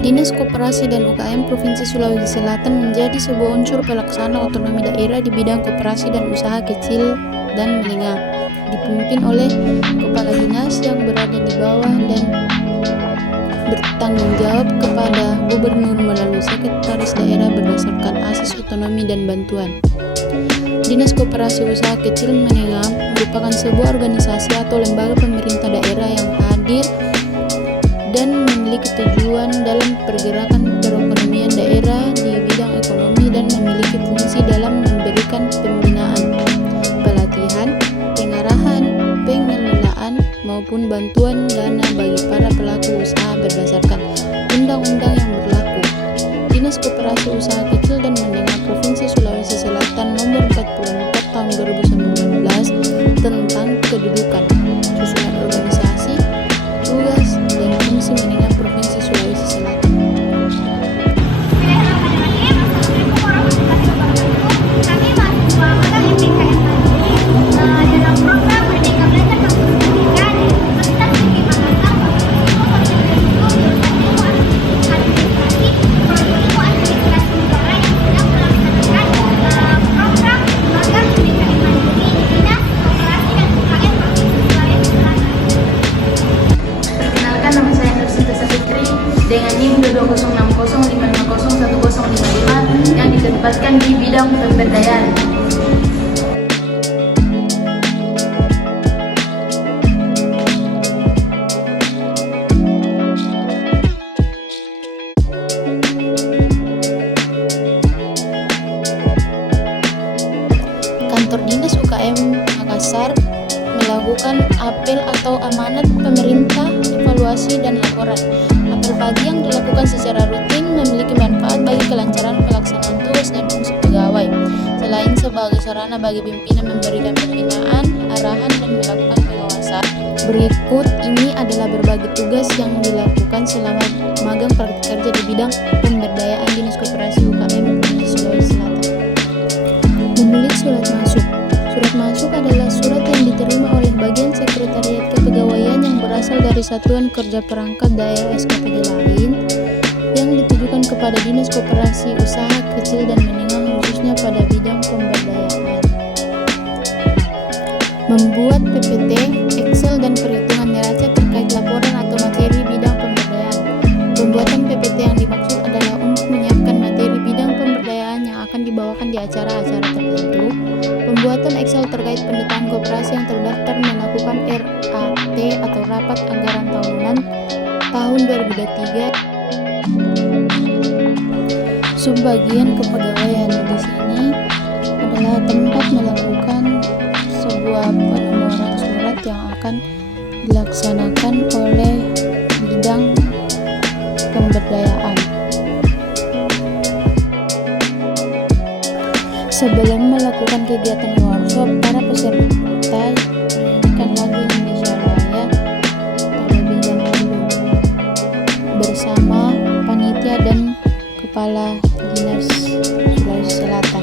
Dinas Koperasi dan UKM Provinsi Sulawesi Selatan menjadi sebuah unsur pelaksana otonomi daerah di bidang koperasi dan usaha kecil dan menengah, dipimpin oleh kepala dinas yang berada di bawah dan bertanggung jawab kepada gubernur melalui sekretaris daerah berdasarkan asas otonomi dan bantuan. Dinas Koperasi Usaha Kecil Menengah merupakan sebuah organisasi atau lembaga pemerintah daerah yang hadir dan memiliki tujuan dalam pergerakan perekonomian daerah di bidang ekonomi dan memiliki fungsi dalam memberikan pembinaan, pelatihan, pengarahan, pengelolaan, maupun bantuan dana bagi para pelaku usaha berdasarkan undang-undang yang berlaku. Dinas Koperasi Usaha Kecil dan Menengah Provinsi Sulawesi Selatan Nomor 44 Tahun 2019 tentang kedudukan, susunan organisasi, tugas, dan fungsi menengah Provinsi Sulawesi Selatan. Dengan NIM 220605501055 yang ditempatkan di bidang pemberdayaan. Kantor Dinas UKM Makassar melakukan apel atau amanat pemerintah, evaluasi, dan laporan. Apel pagi yang dilakukan secara rutin memiliki manfaat bagi kelancaran pelaksanaan tugas dan fungsi pegawai, selain sebagai sarana bagi pimpinan memberikan pembinaan, arahan, dan melakukan pengawasan. Berikut ini adalah berbagai tugas yang dilakukan selama magang praktik kerja di bidang pemberdayaan Dinas Koperasi UKM Provinsi Sulawesi Selatan. Menulis surat masuk. Surat masuk adalah surat yang diterima oleh bagian sekretariat kepegawaian yang berasal dari satuan kerja perangkat daerah SKPD lain yang ditujukan kepada Dinas Koperasi Usaha Kecil dan Menengah khususnya pada bidang pemberdayaan. Membuat PPT, Excel, dan perhitungan neraca terkait laporan atau materi bidang pemberdayaan. Pembuatan PPT yang dimaksud adalah untuk menyiapkan materi bidang pemberdayaan yang akan dibawakan di acara-acara tertentu. Pembuatan Excel terkait pendataan koperasi yang terdaftar melakukan RAT atau Rapat Anggaran Tahunan tahun 2023. Subbagian kepegawaian di sini adalah tempat melakukan sebuah penomoran surat yang akan dilaksanakan oleh bidang pemberdayaan. Sebelum melakukan kegiatan workshop, para peserta menyanyikan lagu Indonesia Raya terlebih dahulu bersama panitia dan kepala dinas Sulawesi Selatan.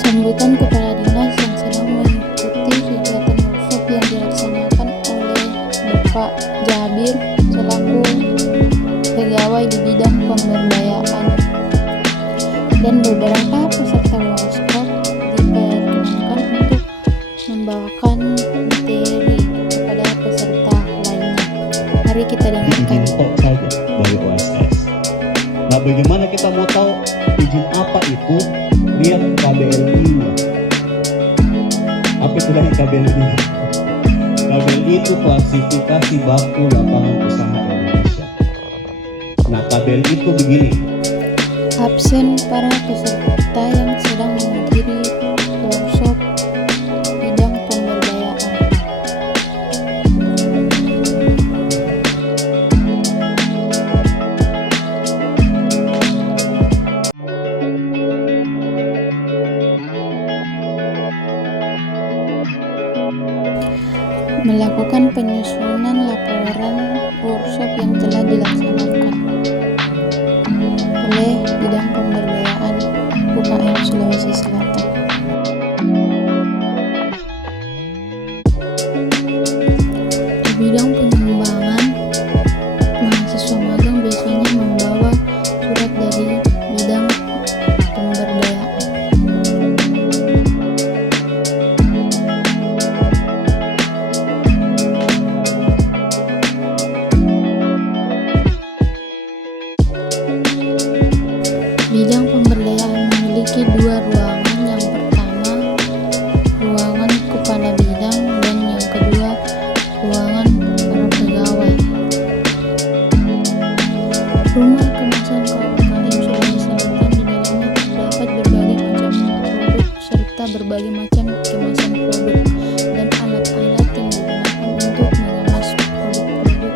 Sambutan kepala dinas yang sedang mengikuti kegiatan workshop yang dilaksanakan oleh Bapak Jabir selaku pegawai di bidang pemberdayaan, dan beberapa peserta workshop diperkenankan untuk membawakan materi kepada peserta lainnya. Mari kita dengarkan. Izin saja dari OSS. Nah, bagaimana kita mau tahu izin apa itu? Lihat KBLI-nya. Apa itu dari KBLI? KBLI itu klasifikasi baku lapangan usaha Indonesia. Nah, KBLI itu begini. Absen para peserta yang sedang menghadiri workshop bidang pemberdayaan. Melakukan penyusunan laporan workshop yang telah dilaksanakan oleh bidang pemberdayaan UKM Sulawesi Selatan. Di bidang pengembangan, mahasiswa magang biasanya membawa berbagai macam kemasan produk dan alat-alat yang digunakan untuk mengemas produk-produk,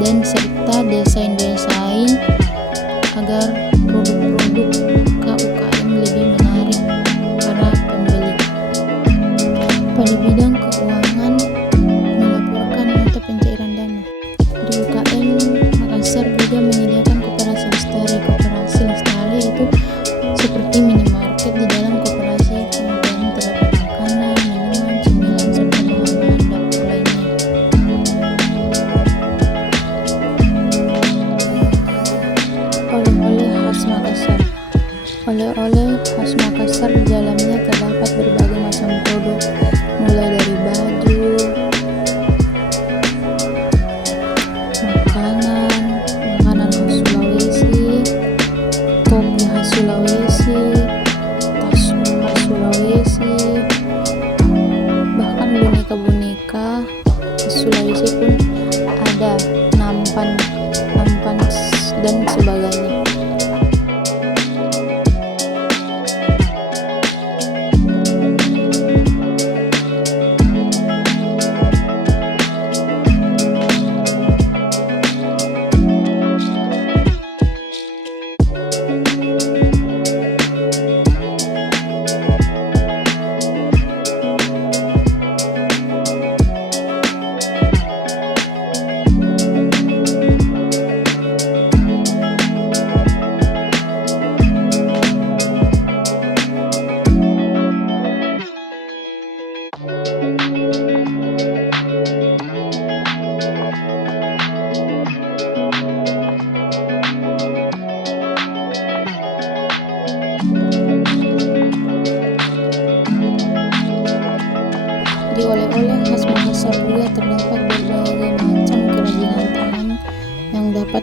dan serta desain-desain agar produk-produk UKM lebih menarik para pembeli. Pada bidang keuangan, melaporkan nota pencairan dana. Di UKM Makassar juga menyediakan koperasi lestari. Koperasi lestari itu seperti minimarket. Di dalam koperasi kemudian terdapat makanan, minuman, cemilan, serta bahan-bahan dapur lainnya. Oleh-oleh khas Makassar. Oleh-oleh khas Makassar di dalamnya terdapat berbagai macam produk, mulai dari baju, makanan khas Sulawesi, topi khas Sulawesi, tas khas Sulawesi, bahkan boneka-boneka khas Sulawesi pun ada, nampan dan sebagainya. Di oleh-oleh khas Makassar juga terdapat berbagai macam kerajinan tangan yang dapat